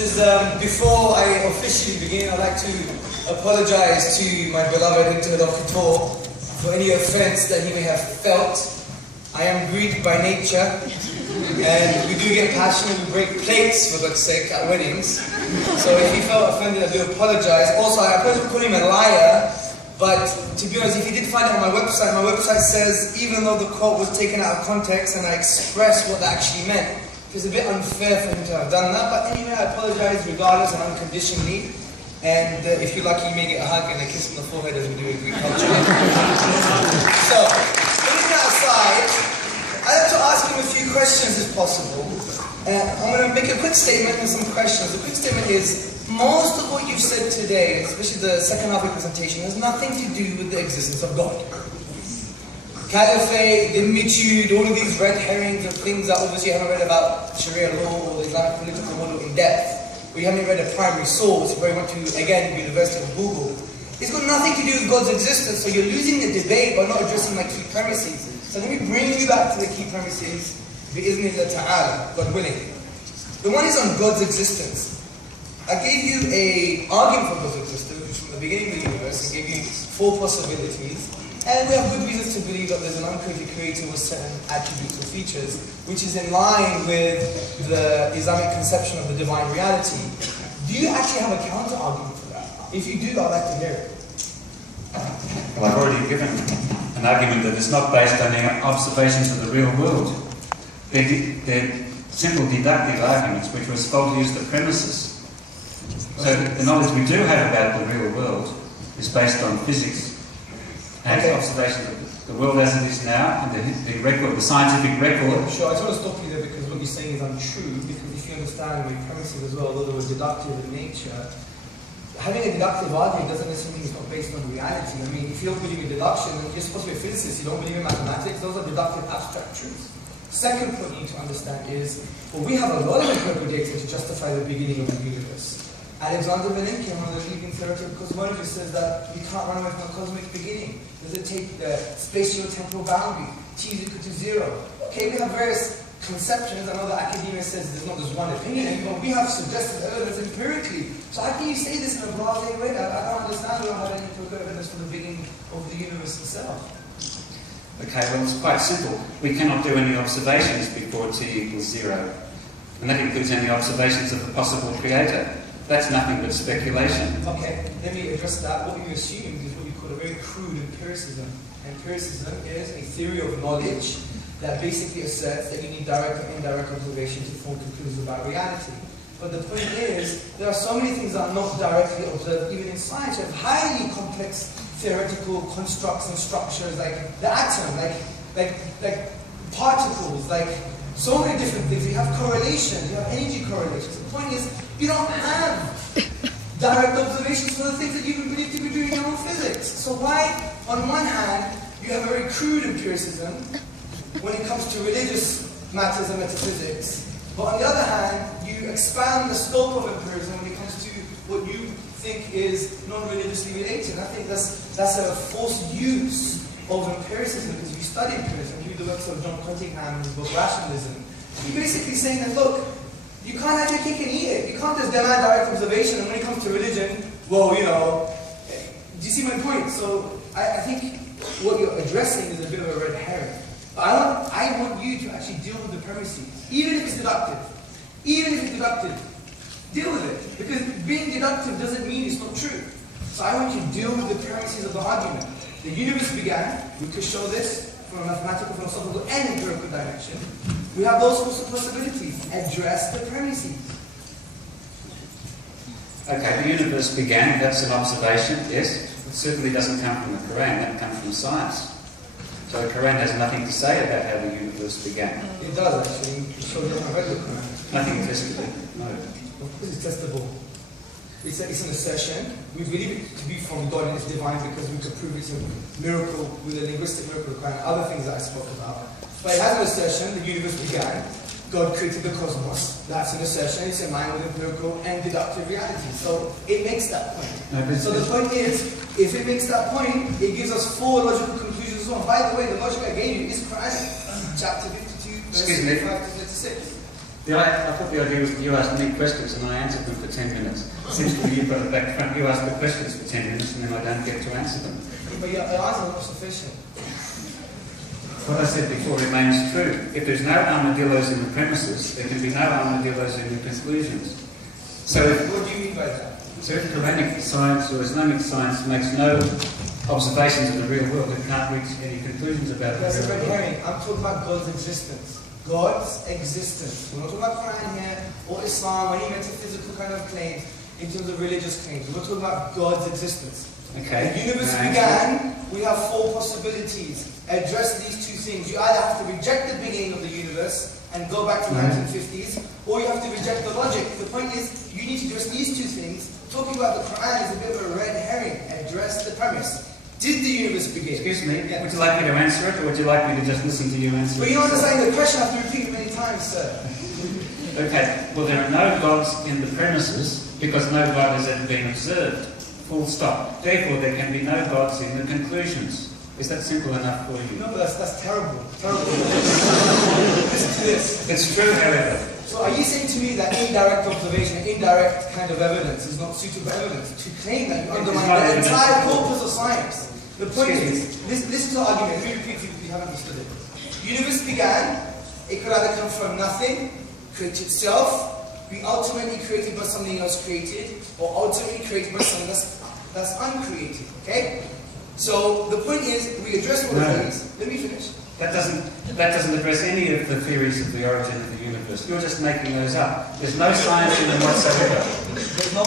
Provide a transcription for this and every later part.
sisters, before I officially begin, I'd like to apologize to my beloved interlocutor for any offense that he may have felt. I am Greek by nature, and we do get passionate, we break plates, for God's sake, at weddings. So if he felt offended, I do apologize. Also, I apologize for calling him a liar, but to be honest, if you did find it on my website says, even though the quote was taken out of context and I expressed what that actually meant, it's a bit unfair for him to have done that, but anyway, I apologize regardless and unconditionally. And if you're lucky, you may get a hug and a kiss on the forehead as we do in Greek culture. So, putting that aside, I'd like to ask him a few questions if possible. I'm going to make a quick statement and some questions. The quick statement is, most of what you've said today, especially the second half of the presentation, has nothing to do with the existence of God. Caliphate, dhimmitude, all of these red herrings of things that obviously you haven't read about Sharia law or the Islamic political model in depth, or you haven't read a primary source, where you want to, again, University of Google. It's got nothing to do with God's existence, so you're losing the debate by not addressing my key premises. So let me bring you back to the key premises, bi'idhnillah ta'ala, God willing. The one is on God's existence. I gave you an argument for God's existence, which from the beginning of the universe, I gave you 4 possibilities. And we have good reasons to believe that there's an uncreated creator with certain attributes or features, which is in line with the Islamic conception of the divine reality. Do you actually have a counter-argument for that? If you do, I'd like to hear it. Well, I've already given an argument that is not based on any observations of the real world. They're simple deductive arguments which were supposed to use the premises. So the knowledge we do have about the real world is based on physics. And observations of the world as it is now, and the record, the scientific record. Sure, I just want to stop you there because what you're saying is untrue, because if you understand the premises as well, although they were deductive in nature, having a deductive argument doesn't necessarily mean it's not based on reality. I mean, if you don't believe in deduction, then you're supposed to be a physicist, you don't believe in mathematics, those are deductive abstract truths. Second point you need to understand is, well, we have a lot of empirical data to justify the beginning of the universe. Alexander Valenkin, one of the leading theoretical cosmologists, says that you can't run away from a cosmic beginning. Does it take the spatio-temporal boundary? T is equal to 0. Okay, we have various conceptions. I know that academia says there's not just one opinion, but we have suggested evidence empirically. So how can you say this in a broad way? I don't understand. We don't have any empirical evidence for the beginning of the universe itself. Okay, well, it's quite simple. We cannot do any observations before t equals 0. And that includes any observations of the possible creator. That's nothing but speculation. Okay, let me address that. What you assume is what you call a very crude empiricism. Empiricism is a theory of knowledge that basically asserts that you need direct and indirect observation to form conclusions about reality. But the point is, there are so many things that are not directly observed, even in science. You have highly complex theoretical constructs and structures, like the atom, like particles, like so many different things. You have correlations, you have energy correlations. The point is, you don't have direct observations for the things that you believe to be doing in your own physics. So why, on one hand, you have a very crude empiricism when it comes to religious matters and metaphysics, but on the other hand, you expand the scope of empiricism when it comes to what you think is non-religiously related. I think that's a forced use of empiricism, because if you study empiricism, you read the works of John Cottingham in his book Rationalism, you're basically saying that, look, you can't have your cake and eat it. You can't just demand direct observation, and when it comes to religion, well, you know, do you see my point? So I think what you're addressing is a bit of a red herring. But I want you to actually deal with the premises, even if it's deductive. Even if it's deductive, deal with it. Because being deductive doesn't mean it's not true. So I want you to deal with the premises of the argument. The universe began, we could show this from a mathematical, philosophical, and empirical dimension. We have those sorts of possibilities. Address the premises. Okay, the universe began, that's an observation, yes. It certainly doesn't come from the Quran, that comes from science. So the Quran has nothing to say about how the universe began. It does actually. So you haven't read the Quran. Nothing testable, no. Of course it's testable. It's an assertion. We believe it to be from God and it's divine because we could prove it's a miracle with a linguistic miracle and other things that I spoke about. But it has an assertion, the universe began, God created the cosmos. That's an assertion, it's in line with empirical and deductive reality. So it makes that point. So the point is, if it makes that point, it gives us 4 logical conclusions as well. By the way, the logic I gave you is Quranic. Chapter 52, verse 55 to 36. I thought the idea was that you asked me questions and I answered them for 10 minutes. It seems to me you've got it back front. You ask the questions for 10 minutes and then I don't get to answer them. But your answer is not sufficient. What I said before remains true. If there's no armadillos in the premises, there can be no armadillos in the conclusions. So what do you mean by that? So if Quranic science or Islamic science makes no observations of the real world, it can't reach any conclusions about it. That's a red herring. I'm talking about God's existence. God's existence. We're not talking about Quran here, or Islam, or any metaphysical kind of claims, in terms of religious claims. We're talking about God's existence. Okay. The universe began, we have four possibilities. Address these two things. You either have to reject the beginning of the universe and go back to the 1950s, or you have to reject the logic. The point is, you need to address these two things. Talking about the Quran is a bit of a red herring. Address the premise. Did the universe begin? Excuse me, would you like me to answer it, or would you like me to just listen to you answer it? But you're understanding the question, I have to repeat it many times, sir. Okay, well there are no gods in the premises, because no God has ever been observed. Full stop. Therefore, there can be no gods in the conclusions. Is that simple enough for you? No, that's terrible. Terrible. Listen to this. It's true, however. So are you saying to me that indirect observation, indirect kind of evidence is not suitable evidence to claim that you undermine the entire corpus of science? The point is, this is the argument. Let me repeat it if you haven't understood it. The universe began, it could either come from nothing, create itself, be ultimately created by something else created, or ultimately created by something that's uncreated. Okay? So the point is, we address all of these. Let me finish. That doesn't address any of the theories of the origin of the universe. You're just making those up. There's no science in them whatsoever. There's no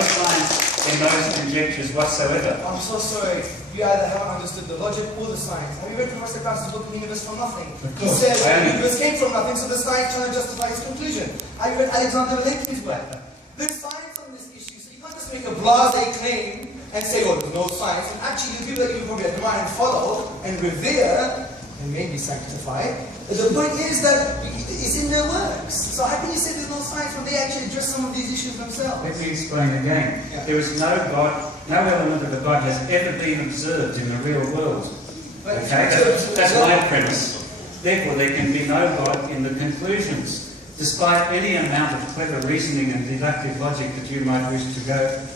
science in those conjectures whatsoever. I'm so sorry. You either haven't understood the logic or the science. Have you read Professor Krauss's book, The Universe from Nothing? He says the universe came from nothing, so the science trying to justify his conclusion. Have you read Alexander Velinsky's work? There's science on this issue, so you can't just make a blasé claim and say, oh, there's no science. And actually, the people that you probably admire and follow and revere and maybe sanctify, the point is that it's in their works. So how can you say there's no science when they actually address some of these issues themselves? Let me explain again. Yeah. There is no God, no element of a God has ever been observed in the real world. Okay, that's my premise. Therefore, there can be no God in the conclusions, despite any amount of clever reasoning and deductive logic that you might wish to go to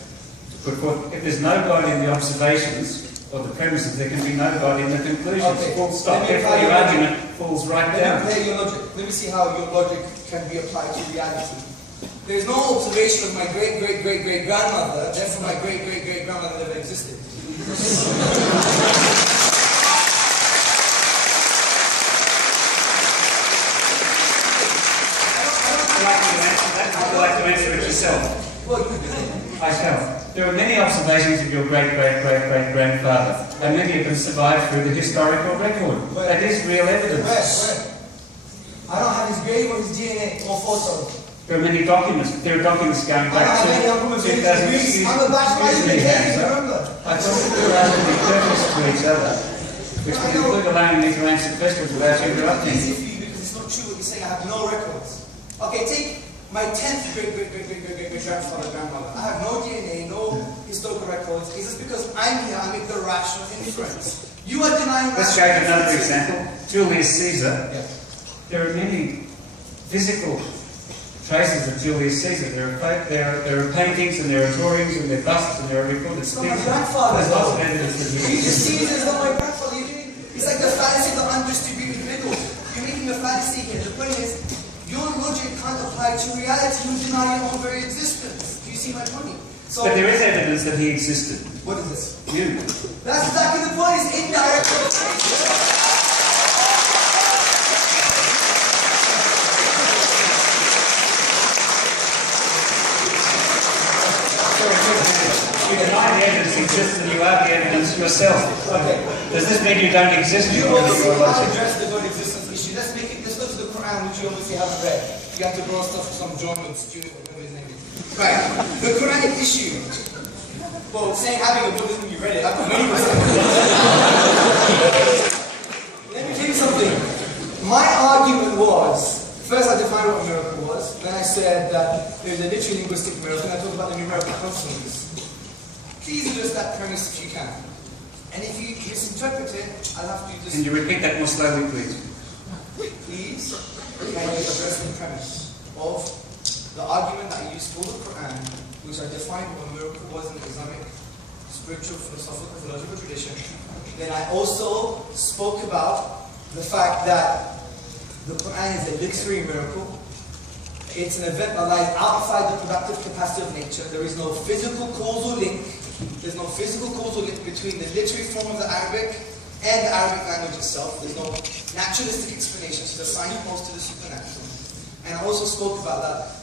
put forth. If there's no God in the observations or the premises, there can be no God in the conclusions. Okay. Full stop. Therefore, your argument falls right down. Let me play your logic. Let me see how your logic can be applied to reality. There's no observation of my great-great-great-great-grandmother, therefore my great-great-great-grandmother never existed. Would you like to answer it yourself? I shall. There are many observations of your great-great-great-great-grandfather, and many of them survive through the historical record. That is real evidence. Where? I don't have his grave or his DNA or photo. There are many documents. There are documents going back to 2000. I'm a bachelor in the case, remember? I thought we were allowed to be courteous to each other, which would include allowing me to answer questions without you interrupting. It's easy for you because it's not true what you're saying. I have no records. Okay, take my 10th great-great-great-great-great-grandfather. I have no DNA, no historical records. It's just because I'm here, I make the rational inference. You are denying Let's go to another example. Julius Caesar. Yeah. There are many physical traces of Julius Caesar. There are paintings and there are drawings and there are busts and there are recorded things. It's not my grandfather. There's lots of evidence that Julius Caesar is not my grandfather. It's like the fallacy of the undistributed middle. You're making a fallacy here. The point is, your logic can't apply to reality. You deny your own very existence. Do you see my point? So, but there is evidence that he existed. What is this? You. That's exactly the point. It's indirect observation. You deny the evidence exists and you are the evidence yourself. Okay. Does this mean you don't exist? You also have to address the God existence issue. Let's go to the Quran, which you obviously haven't read. You have to draw stuff from John or Stuart or whatever his name is. Right. The Quranic issue. Well, saying having a book doesn't mean you read it. I've got many percent. Let me tell you something. My argument was, first I defined what a miracle was, then I said that there's a literary linguistic miracle, and I talked about the numerical consonants. Please address that premise if you can. And if you misinterpret it, I'll have to just... Can you repeat that more slowly, please? please can you address the premise of the argument that I used for the Quran, which I defined what a miracle was in the Islamic spiritual, philosophical, theological tradition. Then I also spoke about the fact that the Quran is a literary miracle. It's an event that lies outside the productive capacity of nature. There is no physical causal link. There's no physical causal link between the literary form of the Arabic and the Arabic language itself. There's no naturalistic explanation. So the signpost to the supernatural. And I also spoke about that.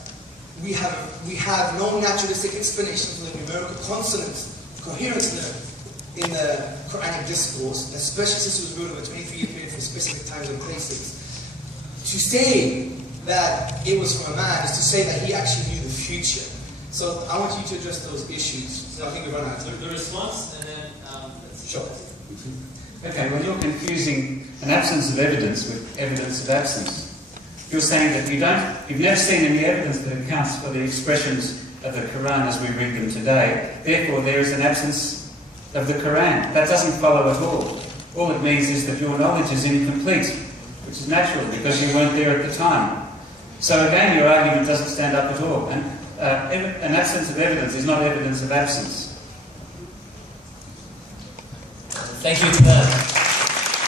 We have no naturalistic explanation for the numerical consonants coherent in the Quranic discourse, especially since it was ruled over a 23-year period for specific times and places. To say that it was from a man is to say that he actually knew the future. So I want you to address those issues. So I think we've run out of time. The response, and then Sure. Okay, well you're confusing an absence of evidence with evidence of absence. You're saying that you've never seen any evidence that accounts for the expressions of the Quran as we read them today. Therefore, there is an absence of the Quran. That doesn't follow at all. All it means is that your knowledge is incomplete, which is natural because you weren't there at the time. So again, your argument doesn't stand up at all. And an absence of evidence is not evidence of absence. thank you to that.